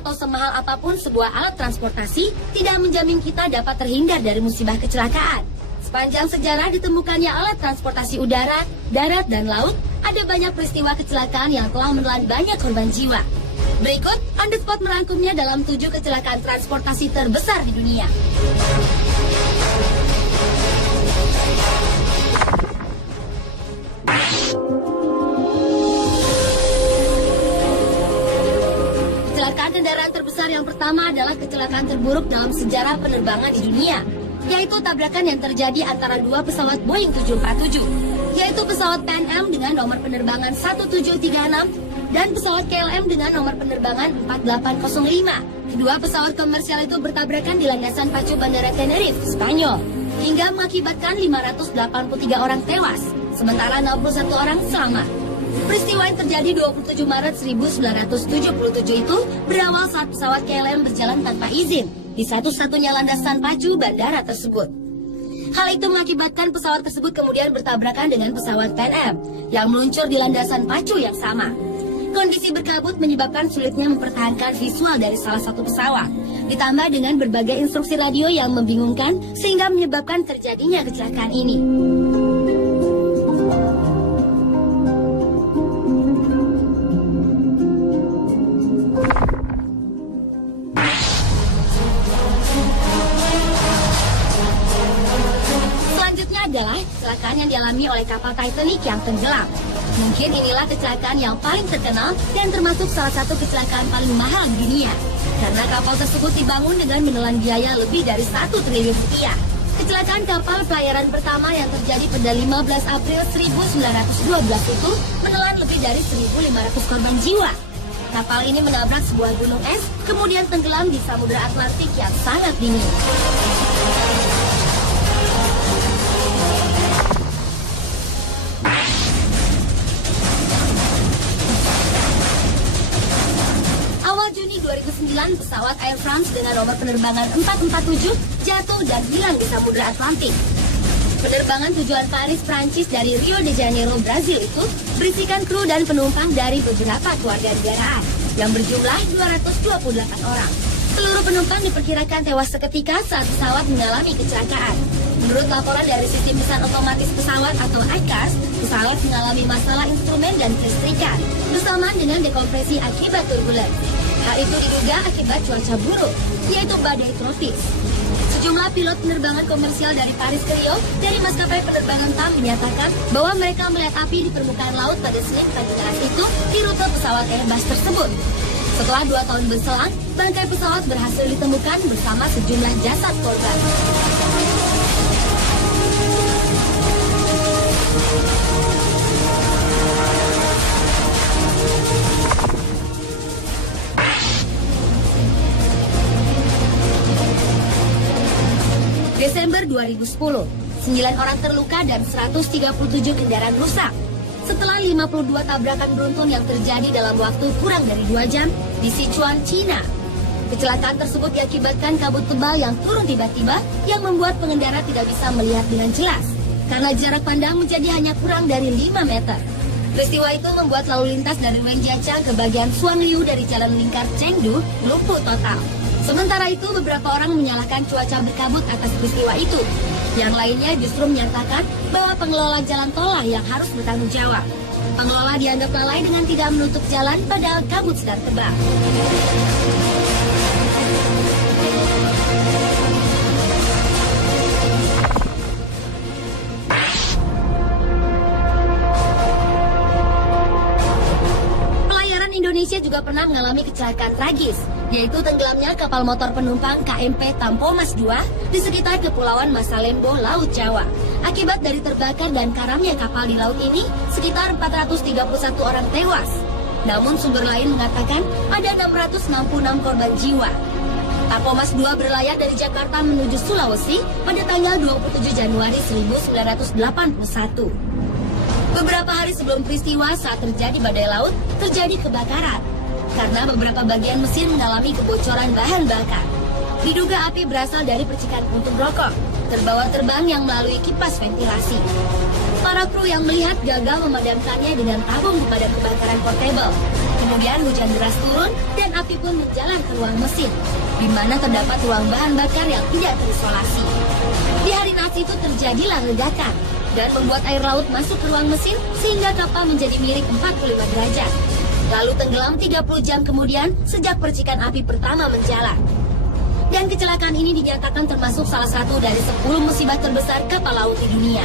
atau semahal apapun sebuah alat transportasi tidak menjamin kita dapat terhindar dari musibah kecelakaan. Sepanjang sejarah ditemukannya alat transportasi udara, darat, dan laut, ada banyak peristiwa kecelakaan yang telah menelan banyak korban jiwa. Berikut, On The Spot merangkumnya dalam 7 kecelakaan transportasi terbesar di dunia. Kecelakaan kendaraan terbesar yang pertama adalah kecelakaan terburuk dalam sejarah penerbangan di dunia, yaitu tabrakan yang terjadi antara dua pesawat Boeing 747, yaitu pesawat Pan Am dengan nomor penerbangan 1736 dan pesawat KLM dengan nomor penerbangan 4805. Kedua pesawat komersial itu bertabrakan di landasan pacu Bandara Tenerife, Spanyol, hingga mengakibatkan 583 orang tewas, sementara 61 orang selamat. Peristiwa yang terjadi 27 Maret 1977 itu berawal saat pesawat KLM berjalan tanpa izin di satu-satunya landasan pacu bandara tersebut. Hal itu mengakibatkan pesawat tersebut kemudian bertabrakan dengan pesawat Pan Am yang meluncur di landasan pacu yang sama. Kondisi berkabut menyebabkan sulitnya mempertahankan visual dari salah satu pesawat, ditambah dengan berbagai instruksi radio yang membingungkan sehingga menyebabkan terjadinya kecelakaan ini. Adalah kecelakaan yang dialami oleh kapal Titanic yang tenggelam. Mungkin inilah kecelakaan yang paling terkenal dan termasuk salah satu kecelakaan paling mahal di dunia. Karena kapal tersebut dibangun dengan menelan biaya lebih dari 1 triliun rupiah. Kecelakaan kapal pelayaran pertama yang terjadi pada 15 April 1912 itu menelan lebih dari 1.500 korban jiwa. Kapal ini menabrak sebuah gunung es, kemudian tenggelam di Samudra Atlantik yang sangat dingin. Juni 2009, pesawat Air France dengan nomor penerbangan 447 jatuh dan hilang di Samudra Atlantik. Penerbangan tujuan Paris, Prancis dari Rio de Janeiro, Brazil itu berisikan kru dan penumpang dari beberapa keluarga negaraan yang berjumlah 228 orang. Seluruh penumpang diperkirakan tewas seketika saat pesawat mengalami kecelakaan. Menurut laporan dari sistem pesan otomatis pesawat atau ICAS, pesawat mengalami masalah instrumen dan kelistrikan bersamaan dengan dekompresi akibat turbulen. Hal itu diduga akibat cuaca buruk, yaitu badai tropis. Sejumlah pilot penerbangan komersial dari Paris ke Rio dari maskapai penerbangan TAM menyatakan bahwa mereka melihat api di permukaan laut pada Senin pagi hari itu di rute pesawat Airbus tersebut. Setelah 2 tahun berselang, bangkai pesawat berhasil ditemukan bersama sejumlah jasad korban. Desember 2010, 9 orang terluka dan 137 kendaraan rusak. Setelah 52 tabrakan beruntun yang terjadi dalam waktu kurang dari 2 jam di Sichuan, China. Kecelakaan tersebut diakibatkan kabut tebal yang turun tiba-tiba yang membuat pengendara tidak bisa melihat dengan jelas karena jarak pandang menjadi hanya kurang dari 5 meter. Peristiwa itu membuat lalu lintas dari Wenjiachang ke bagian Suangliu dari jalan lingkar Chengdu lumpuh total. Sementara itu, beberapa orang menyalahkan cuaca berkabut atas peristiwa itu. Yang lainnya justru menyatakan bahwa pengelola jalan tol lah yang harus bertanggung jawab. Pengelola dianggap lalai dengan tidak menutup jalan padahal kabut sedang tebal. Indonesia juga pernah mengalami kecelakaan tragis, yaitu tenggelamnya kapal motor penumpang KMP Tampomas II di sekitar Kepulauan Masalembo, Laut Jawa. Akibat dari terbakar dan karamnya kapal di laut ini, sekitar 431 orang tewas. Namun sumber lain mengatakan ada 666 korban jiwa. Tampomas II berlayar dari Jakarta menuju Sulawesi pada tanggal 27 Januari 1981. Beberapa hari sebelum peristiwa saat terjadi badai laut, terjadi kebakaran karena beberapa bagian mesin mengalami kebocoran bahan bakar. Diduga api berasal dari percikan puntung rokok, terbawa terbang yang melalui kipas ventilasi. Para kru yang melihat gagal memadamkannya dengan tabung pemadam kebakaran portable. Kemudian hujan deras turun dan api pun menjalar ke ruang mesin, di mana terdapat ruang bahan bakar yang tidak terisolasi. Di hari naas itu terjadilah ledakan dan membuat air laut masuk ke ruang mesin sehingga kapal menjadi miring 45 derajat. Lalu tenggelam 30 jam kemudian sejak percikan api pertama menjalar. Dan kecelakaan ini dinyatakan termasuk salah satu dari 10 musibah terbesar kapal laut di dunia.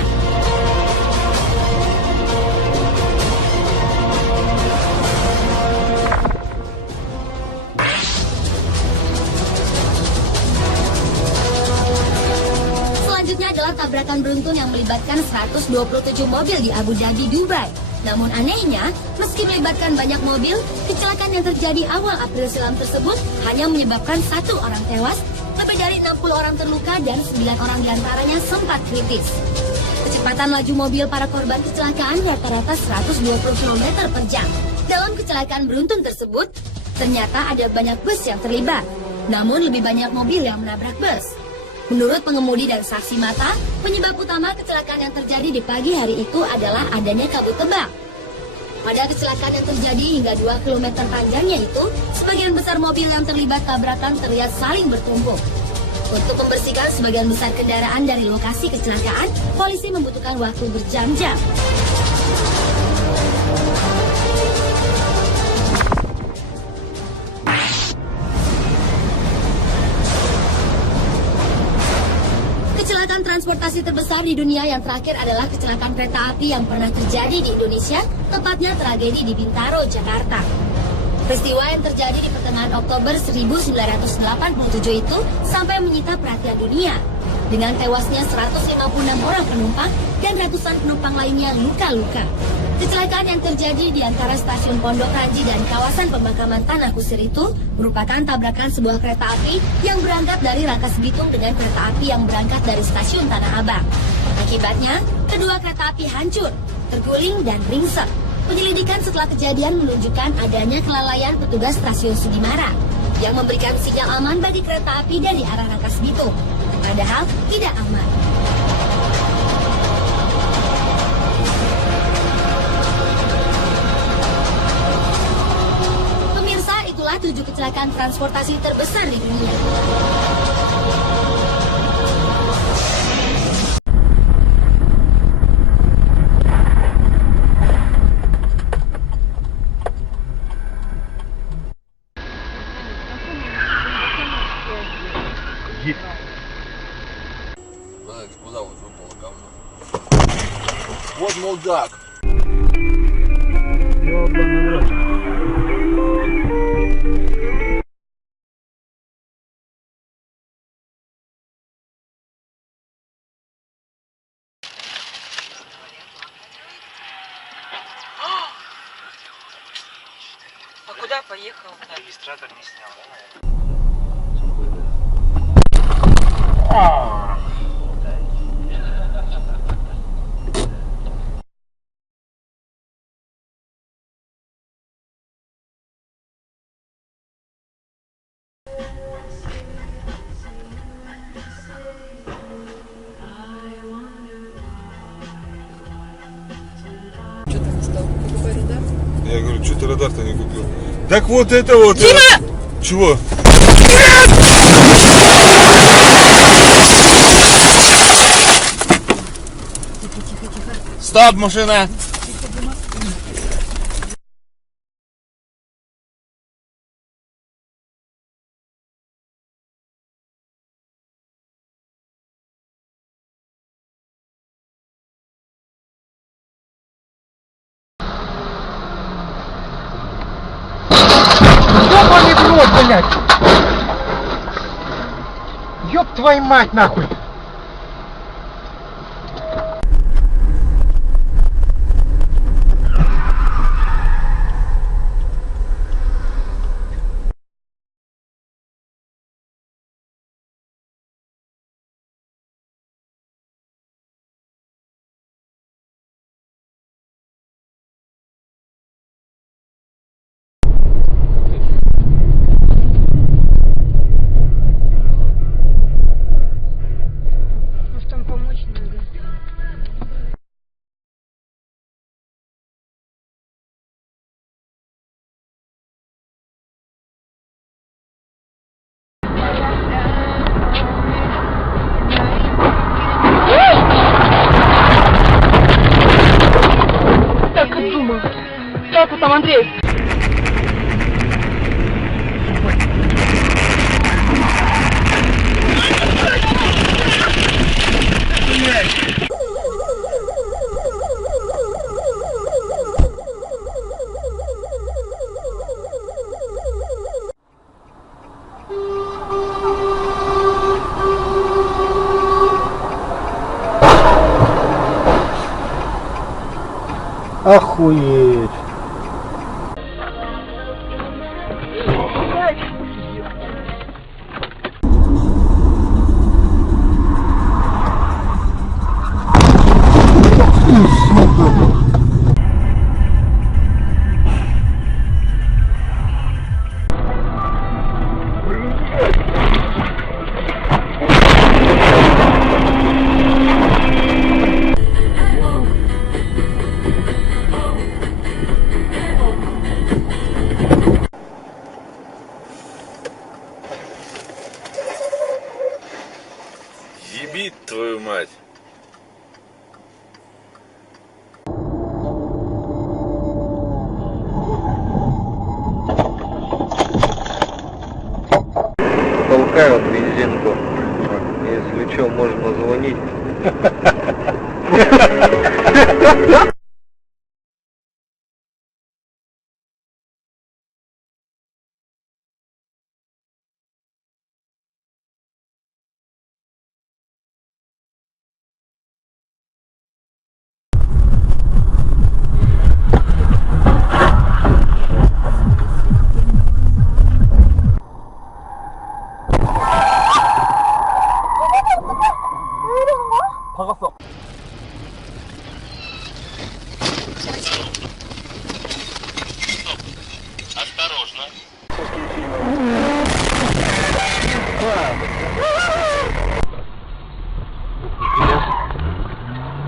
Selanjutnya adalah tabrakan beruntun yang melibatkan 127 mobil di Abu Dhabi, Dubai. Namun anehnya, meski melibatkan banyak mobil, kecelakaan yang terjadi awal April silam tersebut hanya menyebabkan 1 orang tewas, lebih dari 60 orang terluka dan 9 orang diantaranya sempat kritis. Kecepatan laju mobil para korban kecelakaan rata-rata 120 km per jam. Dalam kecelakaan beruntun tersebut, ternyata ada banyak bus yang terlibat, namun lebih banyak mobil yang menabrak bus. Menurut pengemudi dan saksi mata, penyebab utama kecelakaan yang terjadi di pagi hari itu adalah adanya kabut tebal. Pada kecelakaan yang terjadi hingga 2 km panjangnya itu, sebagian besar mobil yang terlibat tabrakan terlihat saling bertumpuk. Untuk membersihkan sebagian besar kendaraan dari lokasi kecelakaan, polisi membutuhkan waktu berjam-jam. Kecelakaan transportasi terbesar di dunia yang terakhir adalah kecelakaan kereta api yang pernah terjadi di Indonesia, tepatnya tragedi di Bintaro, Jakarta. Peristiwa yang terjadi di pertengahan Oktober 1987 itu sampai menyita perhatian dunia, dengan tewasnya 156 orang penumpang dan ratusan penumpang lainnya luka-luka. Kecelakaan yang terjadi di antara stasiun Pondok Ranji dan kawasan pemakaman Tanah Kusir itu merupakan tabrakan sebuah kereta api yang berangkat dari Rangkas Bitung dengan kereta api yang berangkat dari stasiun Tanah Abang. Akibatnya, kedua kereta api hancur, terguling dan ringsek. Penyelidikan setelah kejadian menunjukkan adanya kelalaian petugas stasiun Sudimara yang memberikan sinyal aman bagi kereta api dari arah Rangkas Bitung, padahal tidak aman. Pemirsa, itulah 7 kecelakaan transportasi terbesar di dunia. Куда вот выпало говно? Вот мудак! Ёбаный рот! А куда поехал? Регистратор не снял, да, наверное? Что ты стал? Какой радар? Я говорю, что ты радар-то не купил? Так вот это вот... Дима! Чего? Стоп, машина! Ёбаный в рот, блядь! Ёб твою мать, нахуй! Как вы там, Андрей? Охуеть. Ебить твою мать. Толкают бензинку. Если что, можно звонить.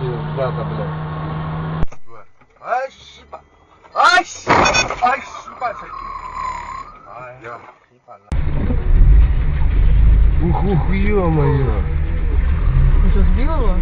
Пиздата, блядь. Ай, щипа. Ай, щипа. Ай, щипа. Ай, щипа. Ух, ё-моё. Ты что, сбил его?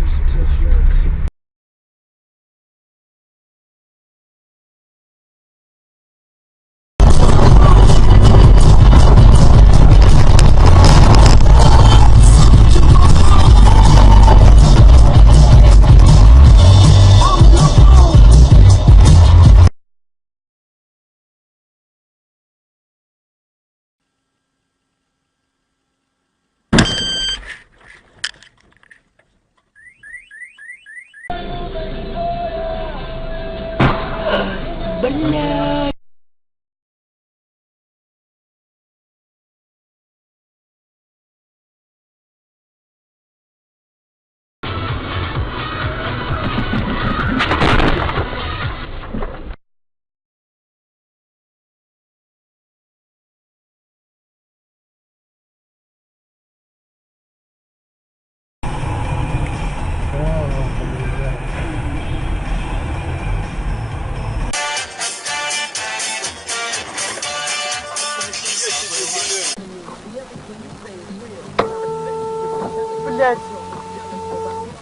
Блядь.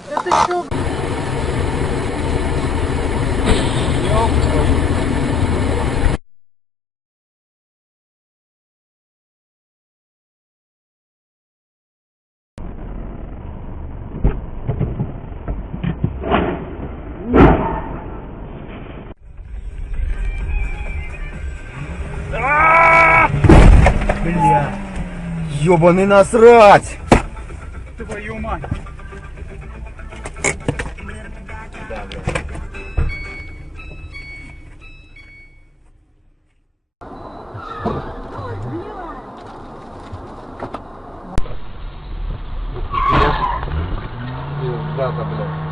Да ты чё? Бля. Ёбаный насрать. Твою мать. Да, бля. Пиздата, блядь.